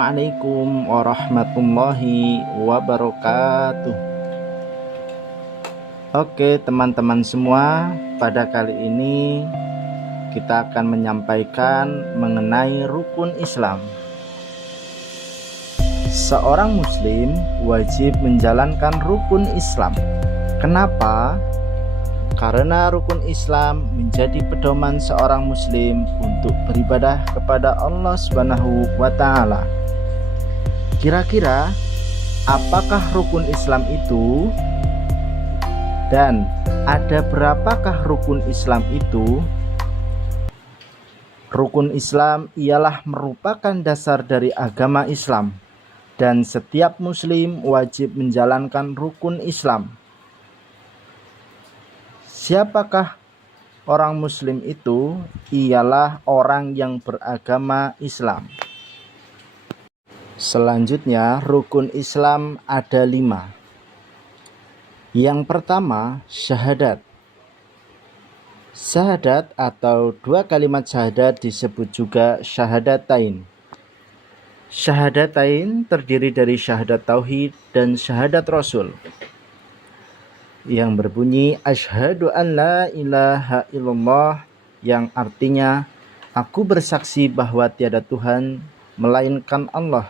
Assalamualaikum warahmatullahi wabarakatuh. Oke teman-teman semua, pada kali ini kita akan menyampaikan mengenai rukun Islam. Seorang muslim wajib menjalankan rukun Islam. Kenapa? Karena rukun Islam menjadi pedoman seorang muslim untuk beribadah kepada Allah Subhanahu wa Ta'ala. Kira-kira apakah rukun Islam itu? Dan ada berapakah rukun Islam itu? Rukun Islam ialah merupakan dasar dari agama Islam, dan setiap muslim wajib menjalankan rukun Islam. Siapakah orang muslim itu? Ialah orang yang beragama Islam. Selanjutnya, rukun Islam ada 5. Yang pertama, syahadat. Syahadat atau 2 kalimat syahadat disebut juga syahadatain. Syahadatain terdiri dari syahadat tauhid dan syahadat rasul, yang berbunyi asyhadu an la ilaha illallah, yang artinya aku bersaksi bahwa tiada Tuhan melainkan Allah,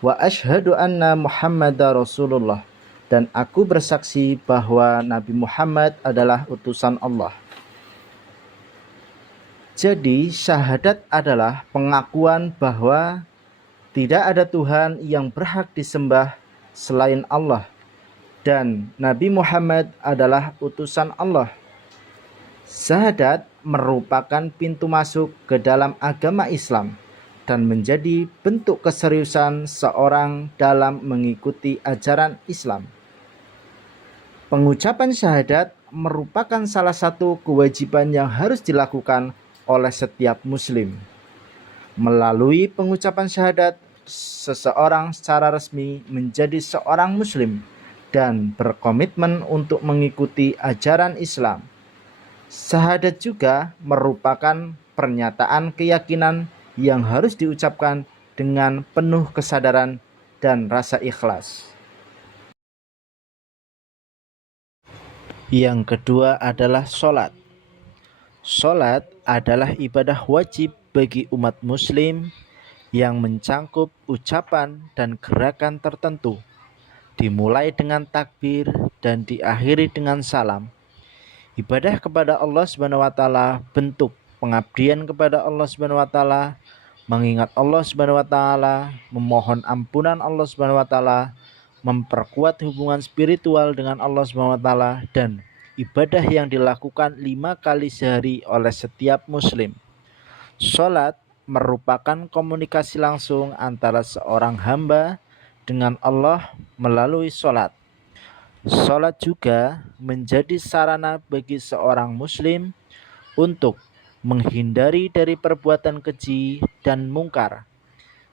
wa asyhadu anna Muhammadar Rasulullah, dan aku bersaksi bahwa Nabi Muhammad adalah utusan Allah. Jadi syahadat adalah pengakuan bahwa tidak ada Tuhan yang berhak disembah selain Allah, dan Nabi Muhammad adalah utusan Allah. Syahadat merupakan pintu masuk ke dalam agama Islam dan menjadi bentuk keseriusan seorang dalam mengikuti ajaran Islam. Pengucapan syahadat merupakan salah satu kewajiban yang harus dilakukan oleh setiap muslim. Melalui pengucapan syahadat, seseorang secara resmi menjadi seorang muslim dan berkomitmen untuk mengikuti ajaran Islam. Syahadat juga merupakan pernyataan keyakinan yang harus diucapkan dengan penuh kesadaran dan rasa ikhlas. Yang kedua adalah sholat. Sholat adalah ibadah wajib bagi umat muslim yang mencangkup ucapan dan gerakan tertentu, dimulai dengan takbir dan diakhiri dengan salam. Ibadah kepada Allah Subhanahu wa Ta'ala bentuk pengabdian kepada Allah Subhanahu wa Ta'ala, mengingat Allah Subhanahu wa Ta'ala, memohon ampunan Allah Subhanahu wa Ta'ala, memperkuat hubungan spiritual dengan Allah Subhanahu wa Ta'ala, dan ibadah yang dilakukan 5 kali sehari oleh setiap muslim. Sholat merupakan komunikasi langsung antara seorang hamba dengan Allah melalui sholat. Sholat juga menjadi sarana bagi seorang muslim untuk menghindari dari perbuatan keji dan mungkar,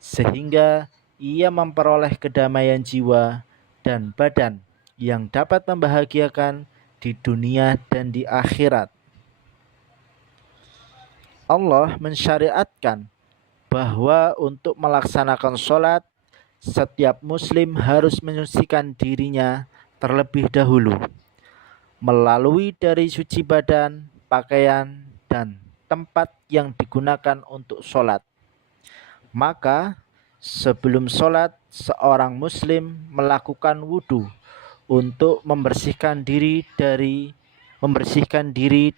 sehingga ia memperoleh kedamaian jiwa dan badan yang dapat membahagiakan di dunia dan di akhirat. Allah mensyariatkan bahwa untuk melaksanakan sholat, setiap muslim harus menyucikan dirinya terlebih dahulu, melalui dari suci badan, pakaian, dan tempat yang digunakan untuk sholat. Maka sebelum sholat, seorang muslim melakukan wudhu untuk membersihkan diri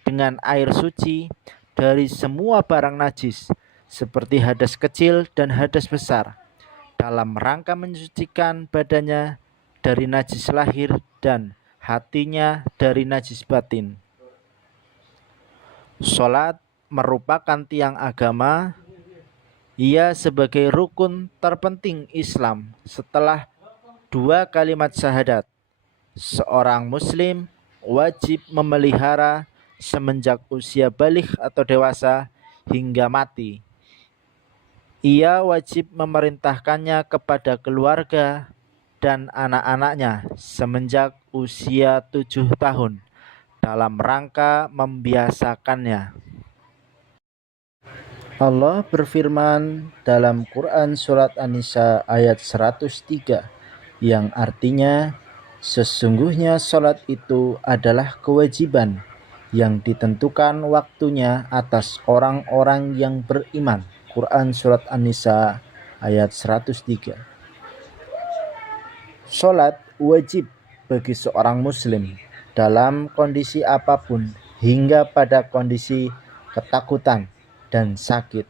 dengan air suci dari semua barang najis, seperti hadas kecil dan hadas besar, dalam rangka mensucikan badannya dari najis lahir dan hatinya dari najis batin. Sholat merupakan tiang agama. Ia sebagai rukun terpenting Islam setelah 2 kalimat syahadat. Seorang muslim wajib memelihara semenjak usia baligh atau dewasa hingga mati. Ia wajib memerintahkannya kepada keluarga dan anak-anaknya semenjak usia 7 tahun dalam rangka membiasakannya. Allah berfirman dalam Quran surat An-Nisa ayat 103 yang artinya sesungguhnya salat itu adalah kewajiban yang ditentukan waktunya atas orang-orang yang beriman. Quran surat An-Nisa ayat 103. Salat wajib bagi seorang muslim dalam kondisi apapun hingga pada kondisi ketakutan dan sakit.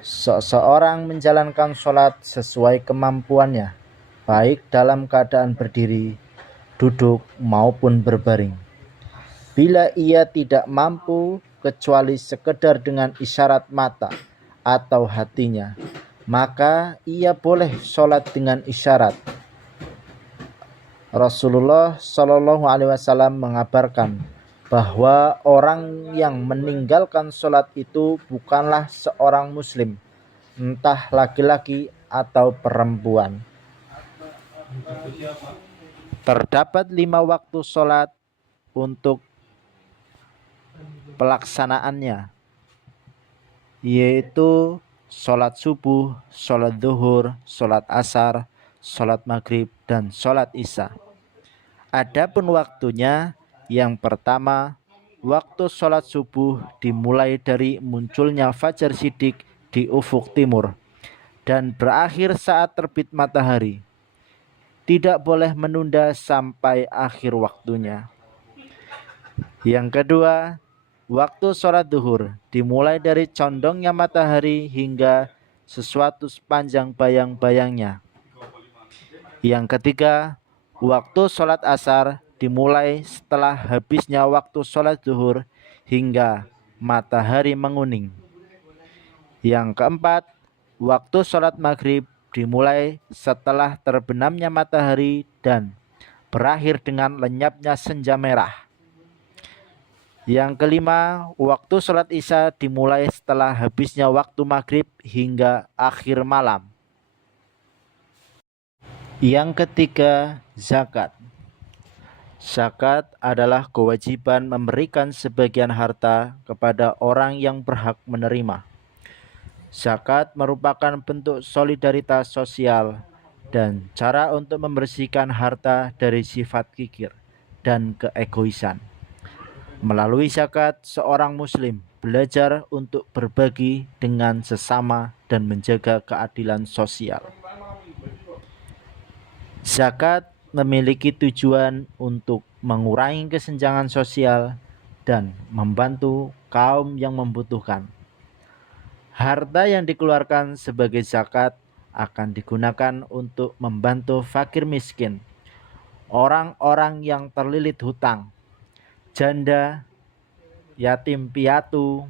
Seseorang menjalankan sholat sesuai kemampuannya, baik dalam keadaan berdiri, duduk, maupun berbaring. Bila ia tidak mampu kecuali sekedar dengan isyarat mata atau hatinya, maka ia boleh sholat dengan isyarat. Rasulullah Shallallahu Alaihi Wasallam mengabarkan bahwa orang yang meninggalkan sholat itu bukanlah seorang muslim, entah laki-laki atau perempuan. Terdapat 5 waktu sholat untuk pelaksanaannya, yaitu sholat subuh, sholat zuhur, sholat asar, sholat maghrib, dan sholat isya. Adapun waktunya, yang pertama, waktu sholat subuh dimulai dari munculnya fajar sidik di ufuk timur dan berakhir saat terbit matahari. Tidak boleh menunda sampai akhir waktunya. Yang kedua, waktu sholat zuhur dimulai dari condongnya matahari hingga sesuatu sepanjang bayang-bayangnya. Yang ketiga, waktu sholat asar dimulai setelah habisnya waktu sholat zuhur hingga matahari menguning. Yang keempat, waktu sholat maghrib dimulai setelah terbenamnya matahari dan berakhir dengan lenyapnya senja merah. Yang kelima, waktu sholat isya dimulai setelah habisnya waktu maghrib hingga akhir malam. Yang ketiga, zakat. Zakat adalah kewajiban memberikan sebagian harta kepada orang yang berhak menerima. Zakat merupakan bentuk solidaritas sosial dan cara untuk membersihkan harta dari sifat kikir dan keegoisan. Melalui zakat, seorang muslim belajar untuk berbagi dengan sesama dan menjaga keadilan sosial. Zakat memiliki tujuan untuk mengurangi kesenjangan sosial dan membantu kaum yang membutuhkan. Harta yang dikeluarkan sebagai zakat akan digunakan untuk membantu fakir miskin, orang-orang yang terlilit hutang, janda, yatim piatu,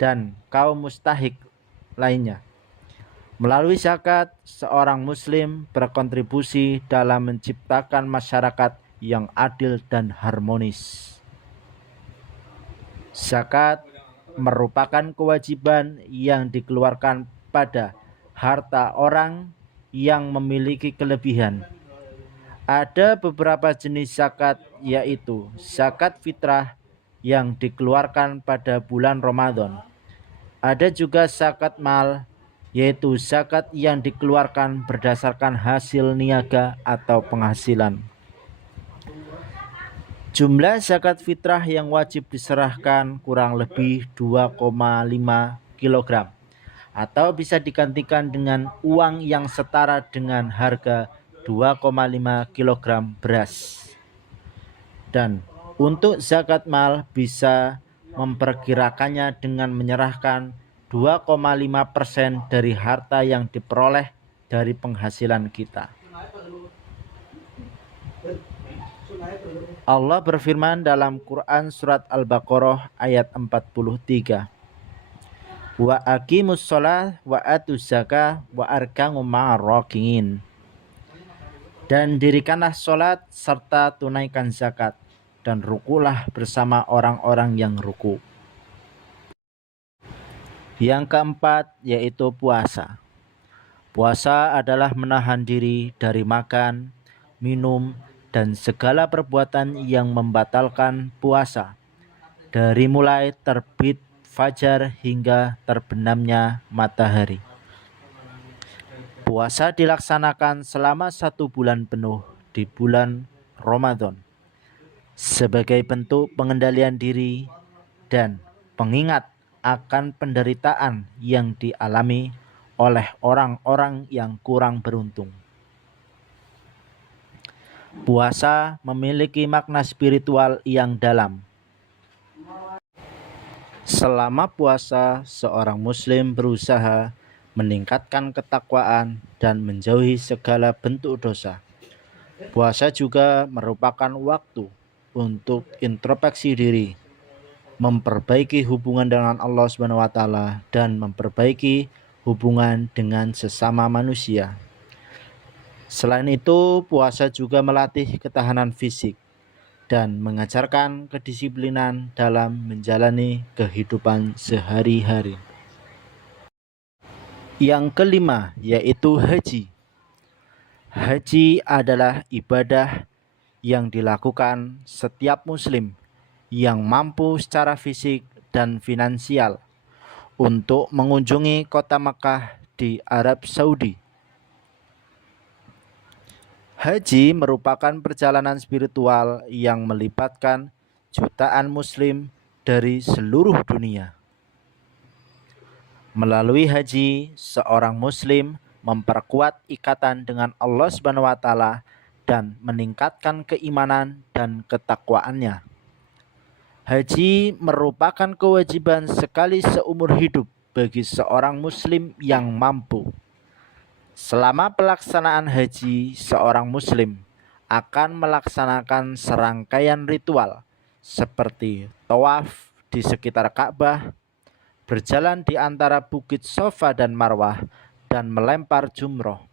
dan kaum mustahik lainnya. Melalui zakat, seorang muslim berkontribusi dalam menciptakan masyarakat yang adil dan harmonis. Zakat merupakan kewajiban yang dikeluarkan pada harta orang yang memiliki kelebihan. Ada beberapa jenis zakat, yaitu zakat fitrah yang dikeluarkan pada bulan Ramadan. Ada juga zakat mal, yaitu zakat yang dikeluarkan berdasarkan hasil niaga atau penghasilan. Jumlah zakat fitrah yang wajib diserahkan kurang lebih 2,5 kg atau bisa digantikan dengan uang yang setara dengan harga 2,5 kg beras. Dan untuk zakat mal bisa memperkirakannya dengan menyerahkan 2,5% dari harta yang diperoleh dari penghasilan kita. Allah berfirman dalam Quran surat Al-Baqarah ayat 43. Wa aqimus shalah wa atuz zakah wa arka'u ma'ar rakiin. Dan dirikanlah sholat serta tunaikan zakat dan rukulah bersama orang-orang yang ruku. Yang keempat yaitu puasa. Puasa adalah menahan diri dari makan, minum, dan segala perbuatan yang membatalkan puasa. Dari mulai terbit fajar hingga terbenamnya matahari. Puasa dilaksanakan selama 1 bulan penuh di bulan Ramadan sebagai bentuk pengendalian diri dan pengingat akan penderitaan yang dialami oleh orang-orang yang kurang beruntung. Puasa memiliki makna spiritual yang dalam. Selama puasa, seorang muslim berusaha meningkatkan ketakwaan dan menjauhi segala bentuk dosa. Puasa juga merupakan waktu untuk introspeksi diri, memperbaiki hubungan dengan Allah SWT, dan memperbaiki hubungan dengan sesama manusia. Selain itu, puasa juga melatih ketahanan fisik dan mengajarkan kedisiplinan dalam menjalani kehidupan sehari-hari. Yang kelima, yaitu haji. Haji adalah ibadah yang dilakukan setiap muslim yang mampu secara fisik dan finansial untuk mengunjungi kota Makkah di Arab Saudi. Haji merupakan perjalanan spiritual yang melibatkan jutaan muslim dari seluruh dunia. Melalui haji, seorang muslim memperkuat ikatan dengan Allah SWT dan meningkatkan keimanan dan ketakwaannya. Haji merupakan kewajiban sekali seumur hidup bagi seorang muslim yang mampu. Selama pelaksanaan haji, seorang muslim akan melaksanakan serangkaian ritual seperti tawaf di sekitar Ka'bah, berjalan di antara bukit Safa dan Marwah, dan melempar jumroh.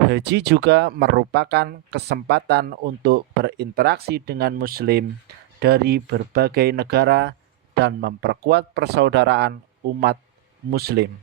Haji juga merupakan kesempatan untuk berinteraksi dengan muslim dari berbagai negara dan memperkuat persaudaraan umat muslim.